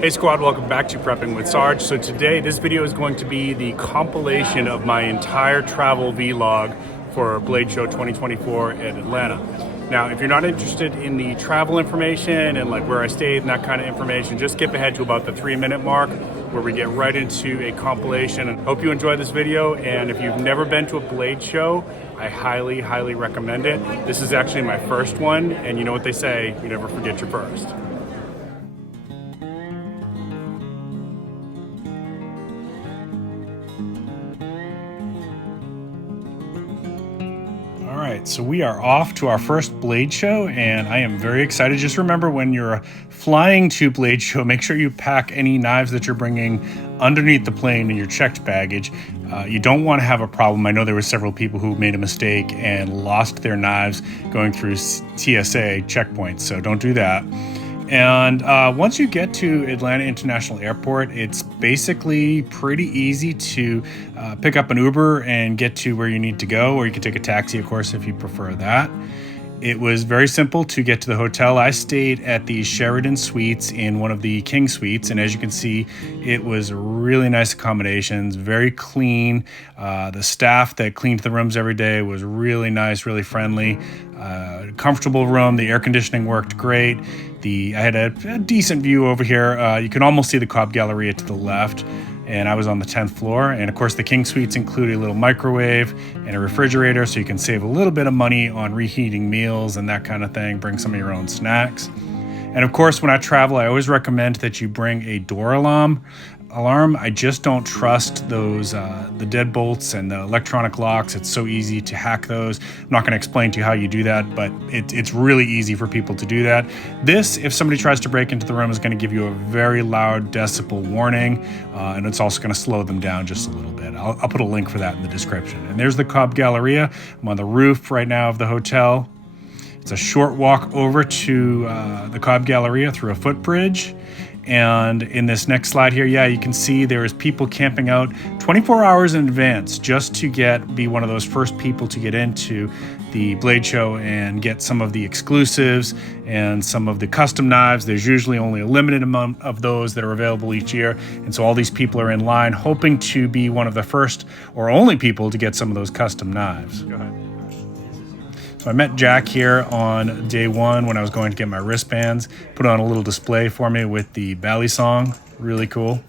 Hey squad, welcome back to Prepping with Sarge. So today, this video is going to be the compilation of my entire travel vlog for Blade Show 2024 at Atlanta. Now, if you're not interested in the travel information and like where I stayed and that kind of information, just skip ahead to about the 3-minute mark where we get right into a compilation. And hope you enjoy this video. And if you've never been to a Blade Show, I highly, highly recommend it. This is actually my first one, and you know what they say, you never forget your first. So we are off to our first Blade Show, and I am very excited. Just remember, when you're flying to Blade Show, make sure you pack any knives that you're bringing underneath the plane in your checked baggage. You don't want to have a problem. I know there were several people who made a mistake and lost their knives going through TSA checkpoints, so don't do that. And once you get to Atlanta International Airport, it's basically pretty easy to pick up an Uber and get to where you need to go, or you can take a taxi, of course, if you prefer that. It was very simple to get to the hotel. I stayed at the Sheraton Suites in one of the King Suites, and as you can see, it was really nice accommodations, very clean. The staff that cleaned the rooms every day was really nice, really friendly. Comfortable room. The air conditioning worked great. I had a decent view over here. You can almost see the Cobb Galleria to the left, and I was on the 10th floor. And of course, the King Suites include a little microwave and a refrigerator, so you can save a little bit of money on reheating meals and that kind of thing. Bring some of your own snacks. And of course, when I travel, I always recommend that you bring a door alarm. I just don't trust those the deadbolts and the electronic locks. It's so easy to hack those. I'm not going to explain to you how you do that, but it's really easy for people to do that. This, if somebody tries to break into the room, is going to give you a very loud decibel warning, and it's also going to slow them down just a little bit. I'll put a link for that in the description. And there's the Cobb Galleria. I'm on the roof right now of the hotel. It's a short walk over to the Cobb Galleria through a footbridge. And in this next slide here, yeah, you can see there's people camping out 24 hours in advance just to be one of those first people to get into the Blade Show and get some of the exclusives and some of the custom knives. There's usually only a limited amount of those that are available each year. And so all these people are in line hoping to be one of the first or only people to get some of those custom knives. Go ahead. So I met Jack here on day one when I was going to get my wristbands. Put on a little display for me with the Bally song. Really cool.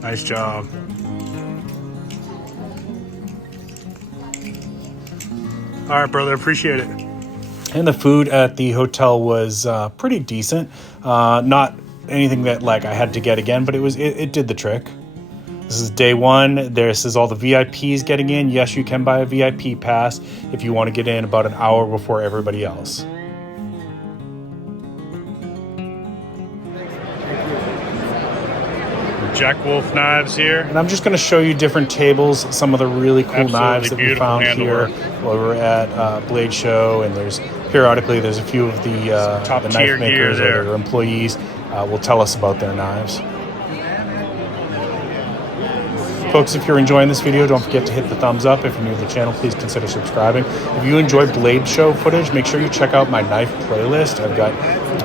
Nice job. All right, brother, appreciate it. And the food at the hotel was pretty decent. Not anything that like I had to get again, but it did the trick. This is day one. This is all the VIPs getting in. Yes, you can buy a VIP pass if you want to get in about an hour before everybody else. Jack Wolf knives here. And I'm just going to show you different tables, some of the really cool knives that we found here while we were at Blade Show. And periodically there's a few of the knife makers or their employees will tell us about their knives. Folks, if you're enjoying this video, don't forget to hit the thumbs up. If you're new to the channel, please consider subscribing. If you enjoy Blade Show footage, make sure you check out my knife playlist. I've got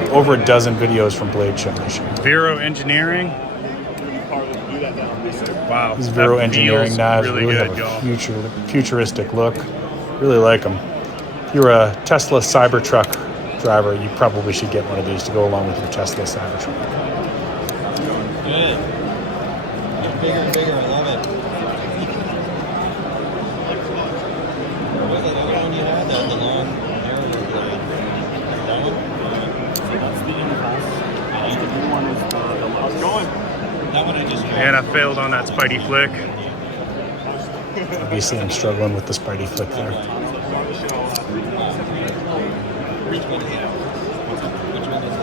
over a dozen videos from Blade Show this year. Vero Engineering. Wow, these Vero Engineering knives really have a futuristic look. Really like them. If you're a Tesla Cybertruck driver, you probably should get one of these to go along with your Tesla Cybertruck. Good. Get bigger and bigger. I love it. What was that other one you had? The long arrow blade. That one? That's the in-house. The new one is the last going. That one I just tried. And I failed on that Spidey flick. Obviously, I'm struggling with the Spidey flick there. Which one is that? Which one is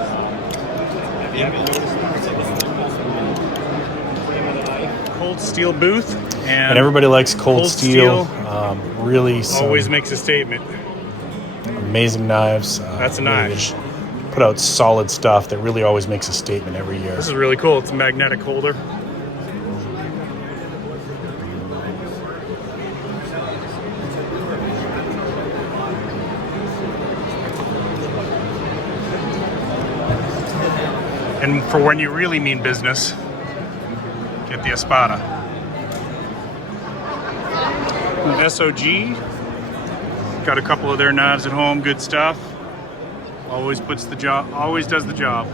this? Cold Steel booth. And everybody likes Cold Steel. Really always makes a statement. Amazing knives. That's a knife. Put out solid stuff that really always makes a statement every year. This is really cool. It's a magnetic holder. And for when you really mean business, get the Espada. SOG, got a couple of their knives at home, good stuff. Always puts the job, always does the job.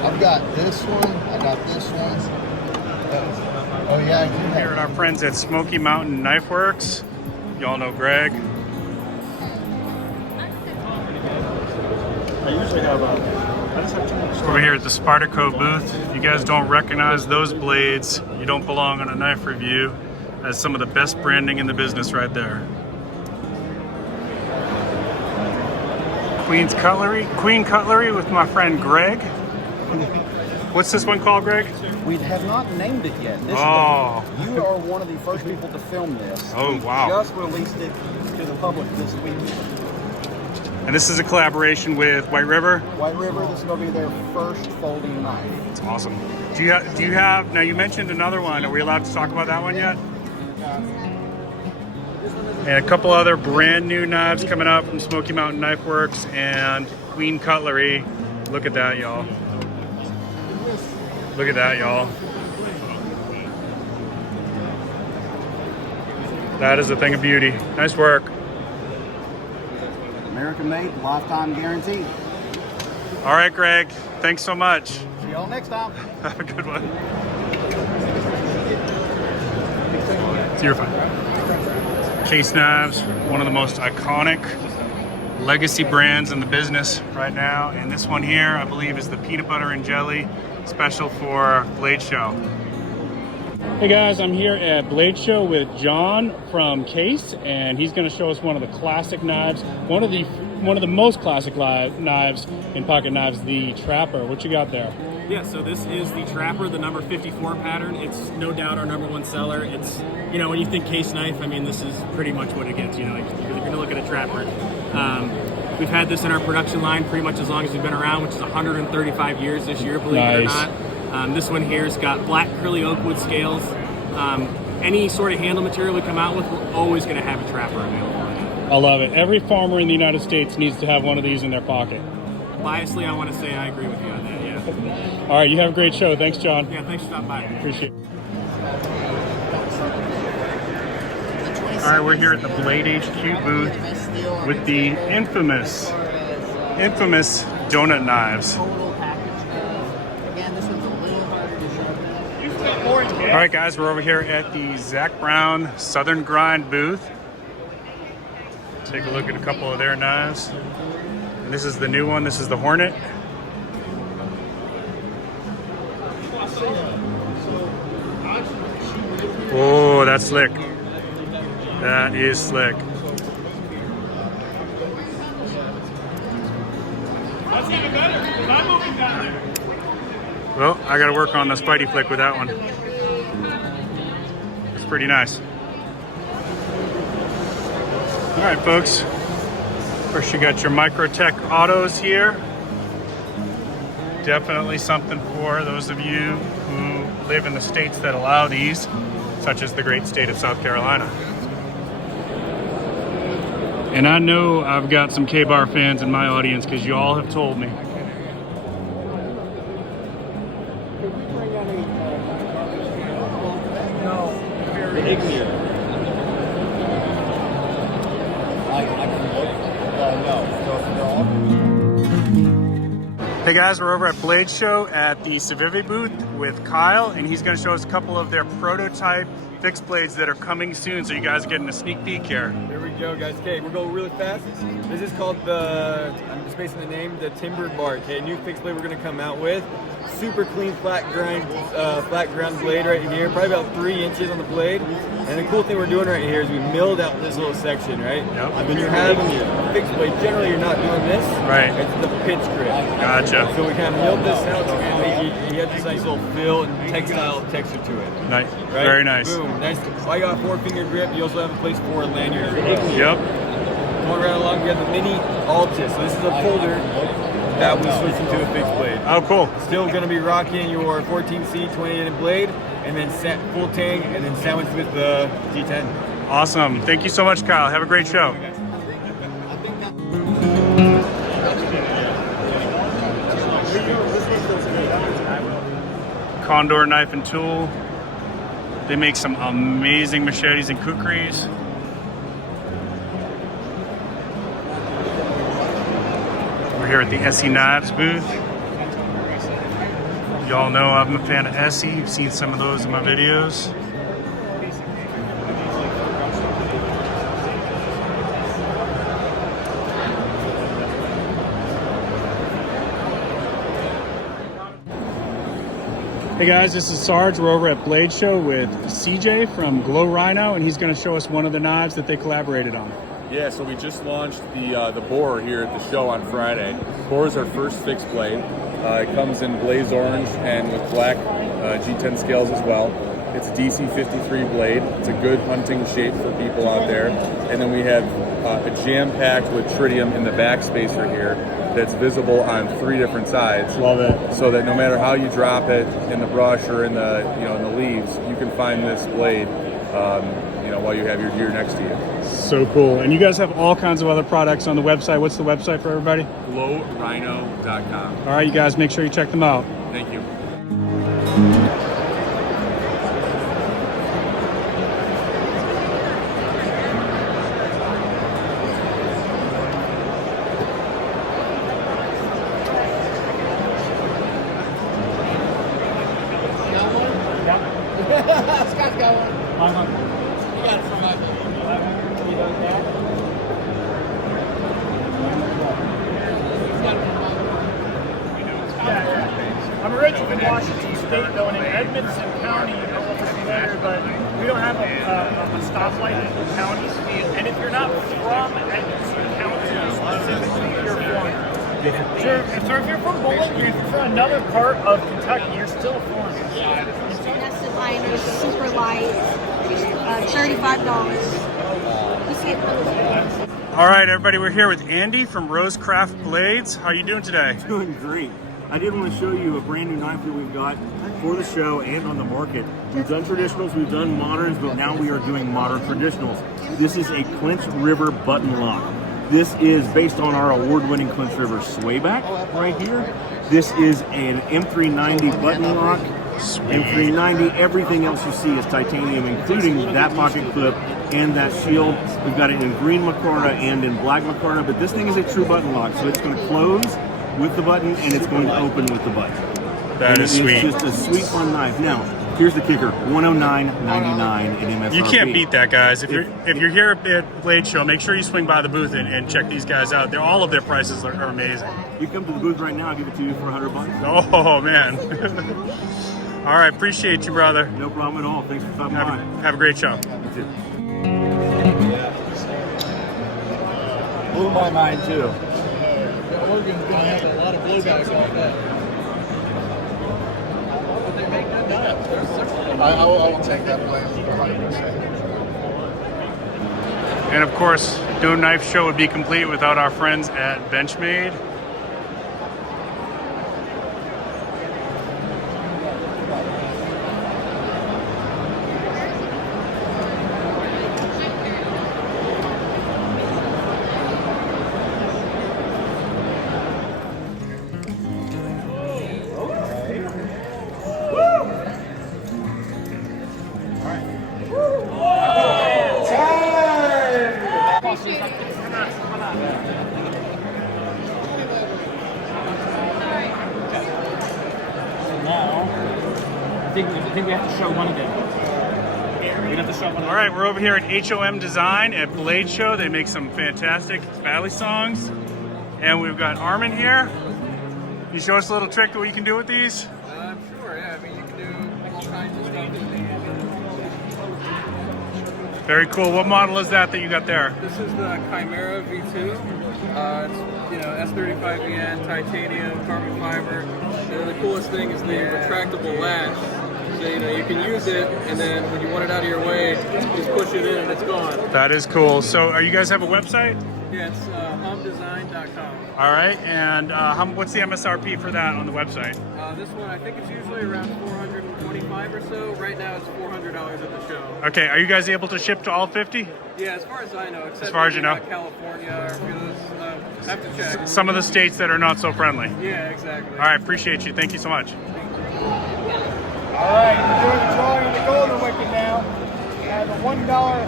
I've got this one. I got this one. Oh yeah, I do have. Here at our friends at Smoky Mountain Knife Works. Y'all know Greg. I usually have I just have too much. Over here at the Spyderco booth. If you guys don't recognize those blades, you don't belong on a knife review. That's some of the best branding in the business right there. Queen Cutlery with my friend Greg. What's this one called, Greg? We have not named it yet. This you are one of the first people to film this. Oh, we wow. just released it to the public this week. And this is a collaboration with White River? White River, this is going to be their first folding knife. It's awesome. Do you have, now you mentioned another one. Are we allowed to talk about that one yet? And a couple other brand new knives coming up from Smoky Mountain Knife Works and Queen Cutlery. Look at that, y'all. Look at that, y'all. That is a thing of beauty. Nice work. American made, lifetime guarantee. All right, Greg. Thanks so much. See y'all next time. Have a good one. See you fine. Case Knives, one of the most iconic legacy brands in the business right now. And this one here, I believe, is the peanut butter and jelly special for Blade Show. Hey guys, I'm here at Blade Show with John from Case, and he's going to show us one of the classic knives, one of the most classic knives in pocket knives, the Trapper. What you got there? Yeah, so this is the Trapper, the number 54 pattern. It's no doubt our #1 seller. It's, you know, when you think case knife, I mean, this is pretty much what it gets. You know, like, you're going to look at a Trapper. We've had this in our production line pretty much as long as we've been around, which is 135 years this year, believe it or not. This one here's got black curly oak wood scales. Any sort of handle material we come out with, we're always going to have a Trapper available. I love it. Every farmer in the United States needs to have one of these in their pocket. Biasly, I want to say I agree with you on that, yeah. All right, you have a great show. Thanks, John. Yeah, thanks for stopping by. Appreciate it. All right, we're here at the Blade HQ booth with the infamous donut knives. All right, guys, we're over here at the Zach Brown Southern Grind booth. Take a look at a couple of their knives. And this is the new one. This is the Hornet. Oh, that's slick. That is slick. That's even better, because I'm moving down there. Well, I got to work on the Spidey flick with that one. It's pretty nice. All right, folks. First, you got your Microtech autos here. Definitely something for those of you who live in the states that allow these, such as the great state of South Carolina. And I know I've got some K-Bar fans in my audience because you all have told me. Hey guys, we're over at Blade Show at the Civivi booth with Kyle, and he's going to show us a couple of their prototype fixed blades that are coming soon, so you guys are getting a sneak peek here. Here we go, guys. Okay, we're going really fast. This is called the, I'm just basing the name, the Timber Bark. Okay, new fixed blade we're going to come out with. Super clean flat ground blade right here, probably about 3 inches on the blade. And the cool thing we're doing right here is we milled out this little section, right? Yep. When you're having a fixed blade, generally you're not doing this. Right. It's the pitch grip. Gotcha. So we kind of milled this out to make you have this nice little fill and textile texture to it. Nice. Right? Very nice. Boom. Nice. I got 4-finger grip. You also have a place for a lanyard as well. Yep. Going right along, we have the mini Altis. So this is a folder that we switched into a fixed blade. Oh, cool. Still going to be rocking your 14C 20-inch blade, and then full tang, and then sandwiched with the G10. Awesome. Thank you so much, Kyle. Have a great show. Condor Knife and Tool. They make some amazing machetes and kukris. We're here at the SE Knives booth. Y'all know I'm a fan of SE. You've seen some of those in my videos. Hey guys, this is Sarge. We're over at Blade Show with CJ from Glow Rhino, and he's going to show us one of the knives that they collaborated on. Yeah, so we just launched the Boar here at the show on Friday. Boar is our first fixed blade. It comes in blaze orange and with black G10 scales as well. It's a DC53 blade. It's a good hunting shape for people out there. And then we have a jam-packed with tritium in the back spacer here that's visible on 3 different sides. Love it. So that no matter how you drop it in the brush or in the in the leaves, you can find this blade while you have your deer next to you. So cool. And you guys have all kinds of other products on the website. What's the website for everybody? GlowRhino.com. All right, you guys, make sure you check them out. Thank you. Scott's got one. You got it from my I'm originally from Washington State, though, and in Edmonson County, I don't know if it's familiar, but we don't have a stoplight in the counties. And if you're not from Edmonson County specifically, you're foreign. So if you're from Bowling Green, if you're from another part of Kentucky, you're still a foreigner. Nested liners, super light, $35. All right, everybody, we're here with Andy from Rosecraft Blades. How are you doing today? Doing great. I did want to show you a brand new knife that we've got for the show and on the market. We've done traditionals, we've done moderns, but now we are doing modern traditionals. This is a Clinch River button lock. This is based on our award-winning Clinch River swayback right here. This is an M390 button lock. M390, everything else you see is titanium, including that pocket clip and that shield. We've got it in green micarta and in black micarta, but this thing is a true button lock, so it's going to close with the button and it's going to open with the button. That is sweet. It's just a sweet, fun knife. Now, here's the kicker: $109.99 in MSRP. You can't beat that, guys. If you're here at Blade Show, make sure you swing by the booth and check these guys out. All of their prices are amazing. You come to the booth right now, I'll give it to you for $100. Oh man! All right, appreciate you, brother. No problem at all. Thanks for stopping by. Have a great show. You too. Blew my mind too. Oregon's gonna have a lot of blowback like that. I will take that blame 100%. And of course, no knife show would be complete without our friends at Benchmade. I think we have to show one of them. We have to show one. All right, we're over here at HOM Design at Blade Show. They make some fantastic Valley songs. And we've got Armin here. Can you show us a little trick of what you can do with these? Sure, yeah. I mean, you can do all kinds of stuff. Very cool. What model is that you got there? This is the Chimera V2. It's S35VN, titanium, carbon fiber. And the coolest thing is the retractable latch. So you can use it, and then when you want it out of your way, just push it in and it's gone. That is cool. So, you guys have a website? Yeah, it's humdesign.com. All right, and what's the MSRP for that on the website? This one, I think it's usually around $425 or so. Right now, it's $400 at the show. Okay, are you guys able to ship to all 50? Yeah, as far as I know, except as far as you know, California or a few of those, have to check. Some of the states that are not so friendly. Yeah, exactly. All right, appreciate you. Thank you so much. All right, we're doing the drawing on the golden wicket now. We have a $1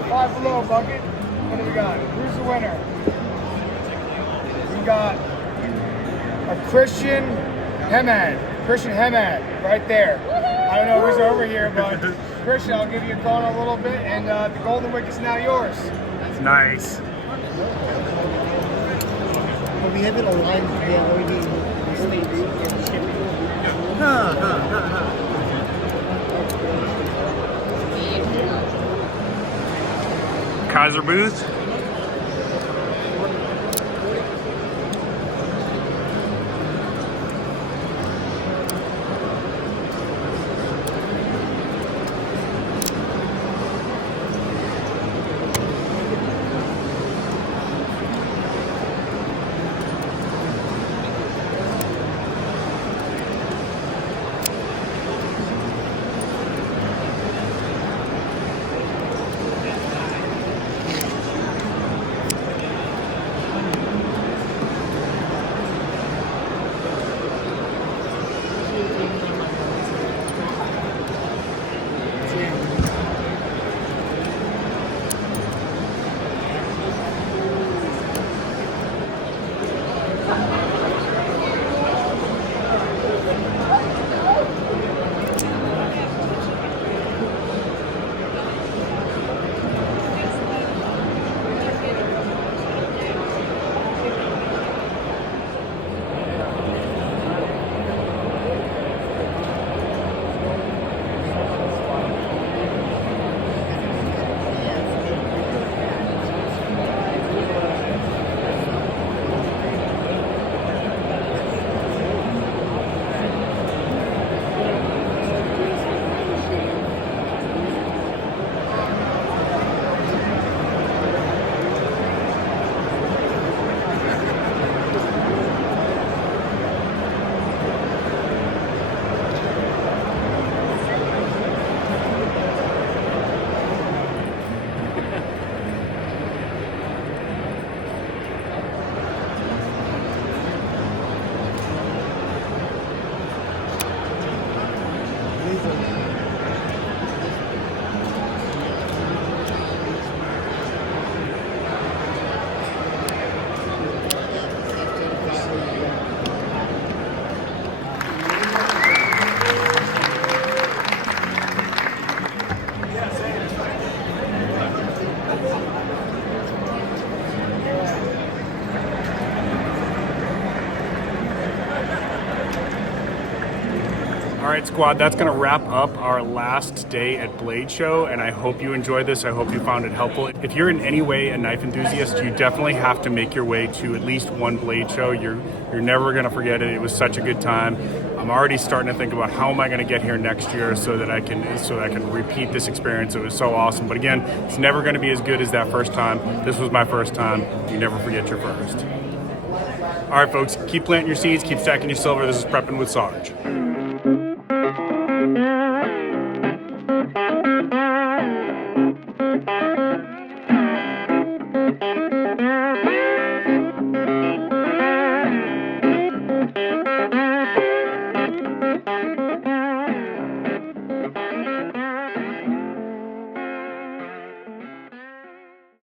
Five Below bucket. What do we got? Who's the winner? We got a Christian Hemad right there. I don't know who's over here, but Christian, I'll give you a call in a little bit, and the golden wicket's now yours. Nice. But we have it online. We are already in the States. Kaiser Booth. All right, squad, that's going to wrap up our last day at Blade Show, and I hope you enjoyed this. I hope you found it helpful. If you're in any way a knife enthusiast, you definitely have to make your way to at least one Blade Show. You're never going to forget it. It was such a good time. I'm already starting to think about how am I going to get here next year so that I can repeat this experience. It was so awesome. But again, it's never going to be as good as that first time. This was my first time. You never forget your first. All right, folks, keep planting your seeds, keep stacking your silver. This is Prepping with Sarge. Thank you.